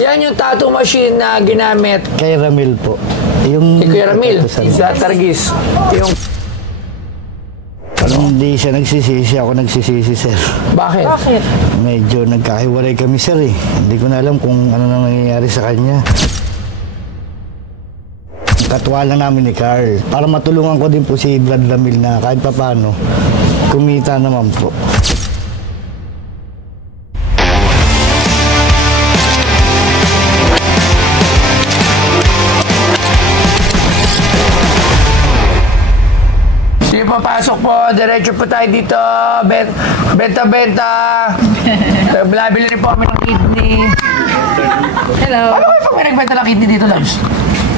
Yan yung tattoo machine na ginamit Kay Ramil po. Yung kay Kuya Ramil sa Targis. Yung hindi siya nagsisisi, ako nagsisisi, sir. bakit? Bakit? Medyo nagkahiwalay kami, sir, eh. Hindi ko na alam kung ano nang nangyayari sa kanya. Katwa lang namin ni Carl. Para matulungan ko din po si Brad Ramil na kahit papano, kumita naman po. Sige, papasok po. Diretso po tayo dito. Benta-benta. Bilabili rin po kami ng kidney. Hello. Ano kayo pag may nagbenta ng kidney dito, Labs?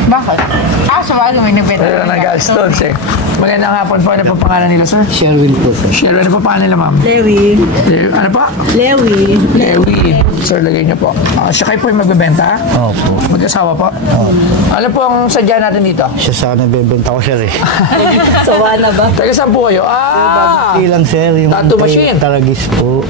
Bakit? Sa bago may nagbenta. Ayun na Gastons eh. Magandang hapon po. Ano po pangalan nila, sir? Sherwin po, sir. Sherwin, ano po pangalan nila, ma'am? Lewi. Ano po? Lewi. Lewi. Sir, lagay niyo po. Siya kayo po yung magbebenta? Opo. Mag-asawa po? Ano po ang sadya natin dito? Siya sana bebenta ko, sir, eh. Sawa na ba? Taga saan po kayo? Ilang, sir, yung Tattoo machine. Taragis po.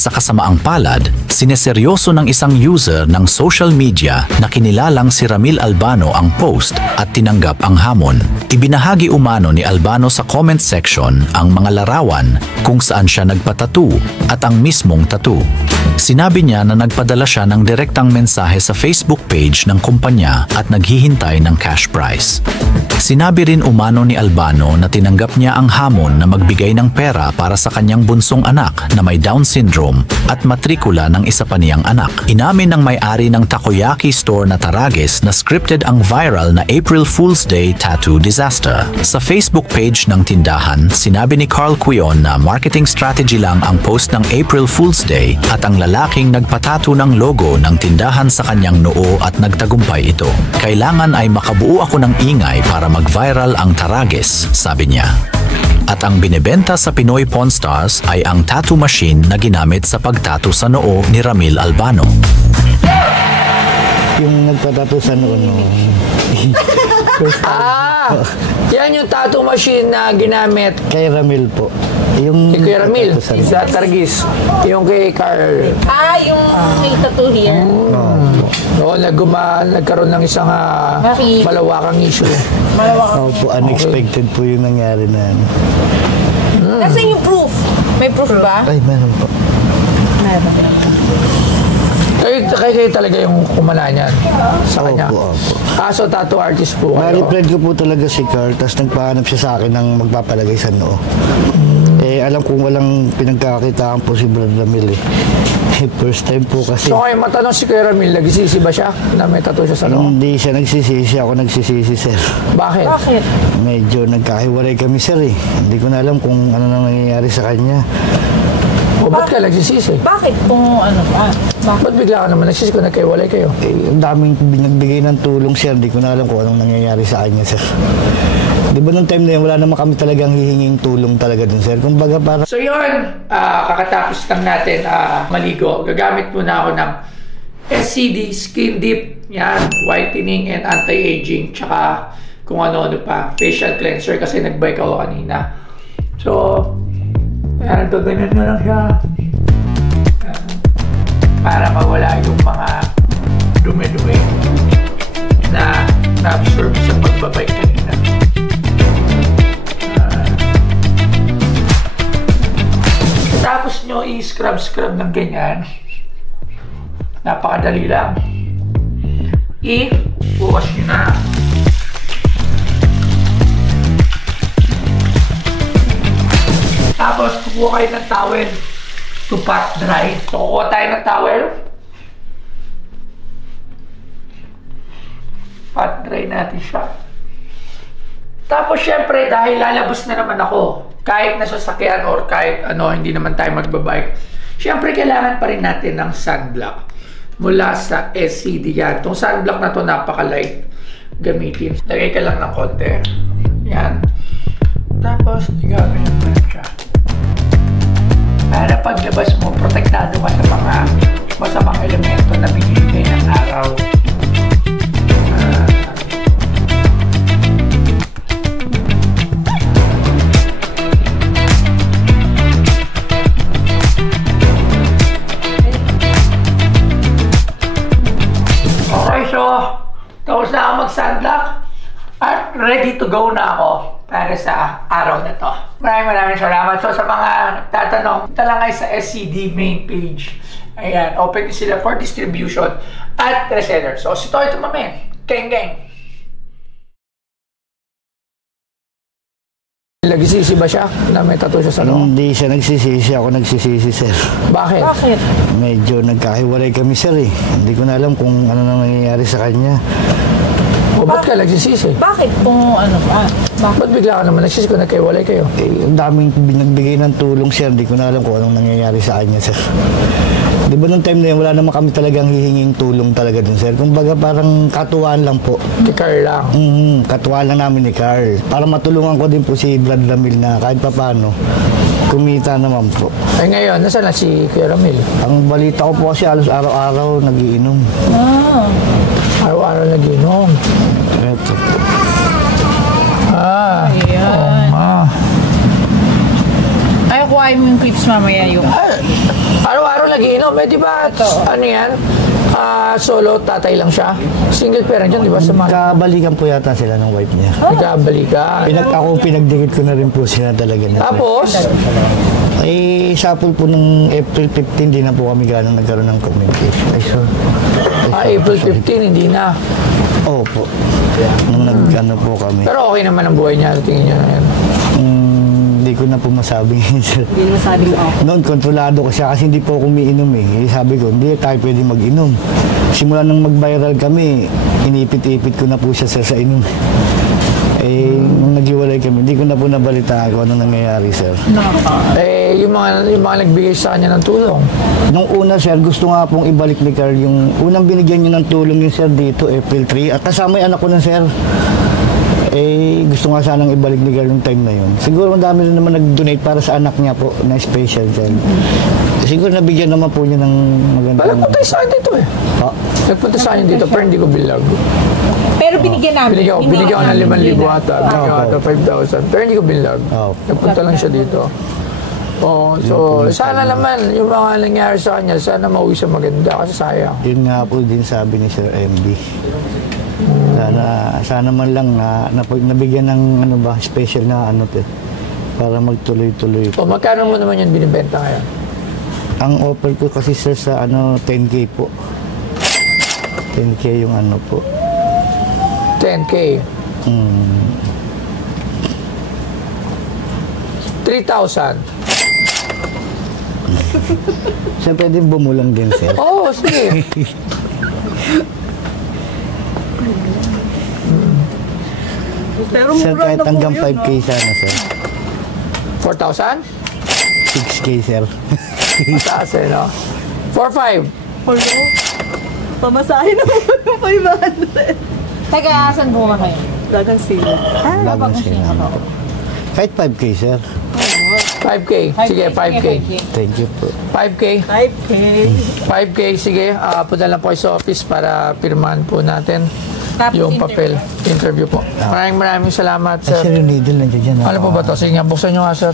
Sa kasamaang palad, sineseryoso ng isang user ng social media na kinilalang si Ramil Albano ang post at tinanggap ang hamon. Ibinahagi umano ni Albano sa comment section ang mga larawan kung saan siya nagpatattoo at ang mismong tattoo. Sinabi niya na nagpadala siya ng direktang mensahe sa Facebook page ng kumpanya at naghihintay ng cash prize. Sinabi rin umano ni Albano na tinanggap niya ang hamon na magbigay ng pera para sa kanyang bunsong anak na may Down syndrome at matrikula ng isa pa niyang anak. Inamin ng may-ari ng takoyaki store na Taragis na scripted ang viral na April Fool's Day tattoo disaster. Sa Facebook page ng tindahan, sinabi ni Carl Cuyon na marketing strategy lang ang post ng April Fool's Day at ang lalaking nagpatato ng logo ng tindahan sa kanyang noo at nagtagumpay ito. Kailangan ay makabuo ako ng ingay para mag-viral ang Taragis, sabi niya. At ang binebenta sa Pinoy Pawn Stars ay ang tattoo machine na ginamit sa pagtato sa noo ni Ramil Albano. Yung nagpatato sa noo, no. Yan yung tattoo machine na ginamit Kay Ramil po. Yung kay Kuya Ramil nagpatato sa noo. sa Targis. Yung kay Carl. Yung may tattoo here. Oo, nagkaroon ng isang malawakang issue. Opo, unexpected po yung nangyari na ano. Nasaan yung proof? May proof ba? Ay, meron po. Kayo talaga yung kumala niyan sa kanya. Opo. So tattoo artist po kayo. Ma-reply ko po talaga si Carl, tapos nagpahanap siya sa akin ng magpapalagay sa noo. Alam kong walang pinagkakakitaan po si Brad Ramil, eh. First time po kasi. So kayo matanong si Kuya Ramil, nagsisisi ba siya na may tattoo siya sa noo? Hindi siya nagsisisi, ako nagsisisi, sir. Bakit? Bakit? Medyo nagkahiwalay kami, sir, eh. Hindi ko na alam kung ano nang nangyayari sa kanya. O ba't ka nagsisisi? Bakit kung ano ba? Ba't bigla ka naman nagsisisi kung nagkaiwalay kayo? Ang daming nagbigay ng tulong, sir. Hindi ko na alam kung anong nangyayari sa kanya, sir. Di ba nung time na yun, wala naman kami talagang hihinging tulong talaga dun, sir. Kumbaga para... So yun, kakatapos lang natin maligo. Gagamit muna ako ng SCD Skin Deep. Yan, whitening and anti-aging. Tsaka kung ano-ano pa. Facial cleanser kasi nag-bike ako kanina. So, yan, ganyan na lang siya. Para mawala yung mga dumi-dumi na na-absorb sa pagbabike kanina. Tapos nyo i-scrub ng ganyan. Napakadali lang. I-bukas nyo na. Tapos kukuha kayo ng towel to pat dry. So kukuha tayo ng towel. Pat dry natin siya. Tapos syempre dahil lalabas na naman ako, kahit nasa sasakyan or kahit ano, hindi naman tayo magbabike, syempre kailangan pa rin natin ng sunblock mula sa SCD yan. Itong sunblock na to napaka-light gamitin. Lagay ka lang ng konti. Yan. Tapos igaganyan mo lang siya. Para paglabas mo, protektado ka sa mga basa ready to go na ako para sa araw na to. Maraming salamat. So sa mga nagtatanong, punta lang kayo sa SCD main page. Ayan, open sila for distribution at reseller. So si Toy Tumamen, Keng. Nagsisisi ba siya na may tattoo siya sa noo? Hindi siya nagsisisi, ako nagsisisi, sir. Bakit? Bakit? Medyo nagkahiwalay kami, sir eh. Hindi ko na alam kung ano nang nangyayari sa kanya. O ba't ka nagsisisi? Bakit kung ano pa? Ba't bigla ka naman nagsisisi kung nagkaiwalay kayo? Ang daming binagbigay ng tulong, sir. Hindi ko na alam kung anong nangyayari sa kanya, sir. Di ba nung time na yun, wala naman kami talagang hihinging tulong talaga dun, sir. Kumbaga parang katuwaan lang po. Kay Carl lang. Katuwaan lang namin ni Carl. Para matulungan ko din po si Brad Ramil na kahit paano, kumita naman po. Ay ngayon, nasaan na si Kuya Ramil? Ang balita ko po kasi halos araw-araw nagiinom. Araw-araw nag-inom. Eto po. Ayan. Ay, kuhain mo yung clips mamaya yung... Araw-araw nag-inom. Eh, di ba? Ano yan? Solo, tatay lang siya. Single parent yun, di ba? Sa mga Kabalikan po yata sila ng wife niya. nagkabalikan. Pinagdikit ko na rin po sila talaga na. Tapos, Sapul po ng April 15, di na po kami gano'ng nagkaroon ng communication. April 15, hindi na. Opo. Nung nag-ano po kami. Pero okay naman ang buhay niya. Tingin niya na yan. Hindi ko na po masabi. Hindi mo sabing ako. Noon, kontrolado ko siya kasi hindi po ako umiinom eh. Sabi ko, hindi tayo pwede mag-inom. Simula nang mag-viral kami, inipit-ipit ko na po siya sa inom. Nung naghiwalay kami, hindi ko na po nabalitaan kung anong nangyayari, sir. Yung mga nagbigay sa kanya ng tulong. Nung una, sir, gusto nga pong ibalik ni Carl yung unang binigyan niyo ng tulong yung sir dito, April 3. At kasama yung anak ko nun, sir. Gusto nga sanang ibalik ni Carl yung time na yun. Siguro madami rin naman nag-donate para sa anak niya po, na special child. Siguro nabigyan naman po niya ng magandang... Nagpunta sa akin dito eh. Nagpunta sa akin dito, pero hindi ko bilag. Pero binigyan namin. Binigyan ko ng 5,000 ata. Binigyan ko ata 5,000. Pero hindi ko bilag. Nagpunta lang siya dito. So sana naman yung mga nangyari sa kanya, sana mauwi siya maganda kasi sayang. Yun nga po din sabi ni Sir MB. Sana man lang nabigyan ng special na para magtuloy-tuloy. So magkano mo naman yung binibenta ngayon? Ang offer ko kasi sir sa 10K po. 10K yung po. 10K. 3,000. Siya pwedeng bumulang din, sir. Oo, sige. Pero Sir, kahit hanggang 5K sana, sir. 4,000? 6K, sir. Mataas eh, no? 4,500. Pamasahin naman yung 500. Taga, saan po kayo? Dagang sila. Bagong sila. Kahit 5K, sir. 5K. Sige, 5K. Thank you po. 5K. 5K. 5K, sige. Punta lang po kayo sa office para pirmahan po natin yung papel. Interview po. Maraming salamat, Ay, sir, sir. yung needle nandiyan dyan. Ano po ba to? Sige nga, buksan nyo nga, sir.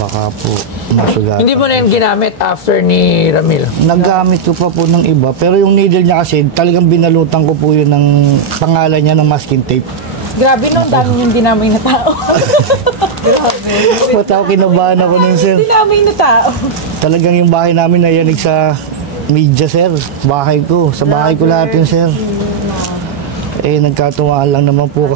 Baka po masugat. Hindi mo na yung ginamit after ni Ramil. Naggamit ko pa po ng iba, pero yung needle niya kasi talagang binalutan ko po yun ng pangalan niya ng masking tape. Grabe no, dami yung dinamay na tao. Pati ako kinabahan ako nun, sir. Dinamay na tao. Talagang yung bahay namin nayanig sa media, sir. Bahay ko. Sa bahay ko lahat yun, sir. Nagkatuwaan lang naman po.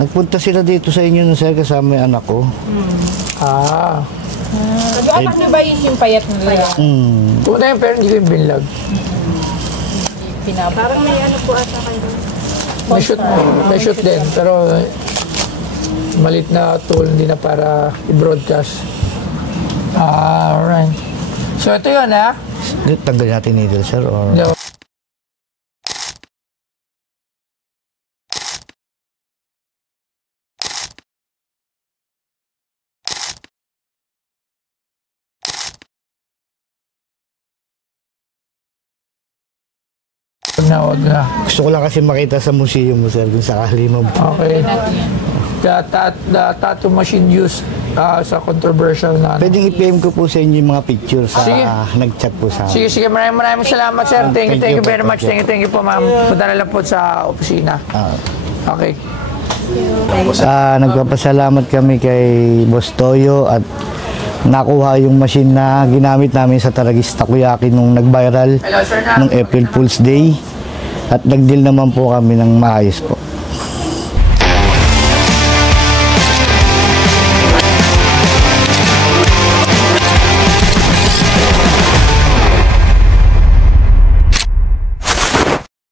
Nagpunta sila dito sa inyo nun, sir, kasama yung anak ko. Yung anak niyo ba yung payat na lalaki? Pumunta yung pero hindi ko yung binlag. Parang may ano po ata kayo. May shoot din, pero malit na tool, hindi na para i-broadcast. Alright. So ito yun, ha? Tanggal natin needle, sir, or... Wag na. Gusto ko lang kasi makita sa museum mo, sir, kung sakali mo. Okay. The tattoo machine used sa controversial na ano. Pwedeng i-PM ko po sa inyo yung mga picture sa Sige. nag-chat po sa Sige, maraming salamat, sir. Thank you very much. Thank you po, ma'am. Punta na lang po sa opisina. Okay. Nagpapasalamat kami kay Boss Toyo at nakuha yung machine na ginamit namin sa Taragis Takoyaki nung nag-viral Hello, sir. nung April Fool's Day at nag-deal naman po kami ng maayos po.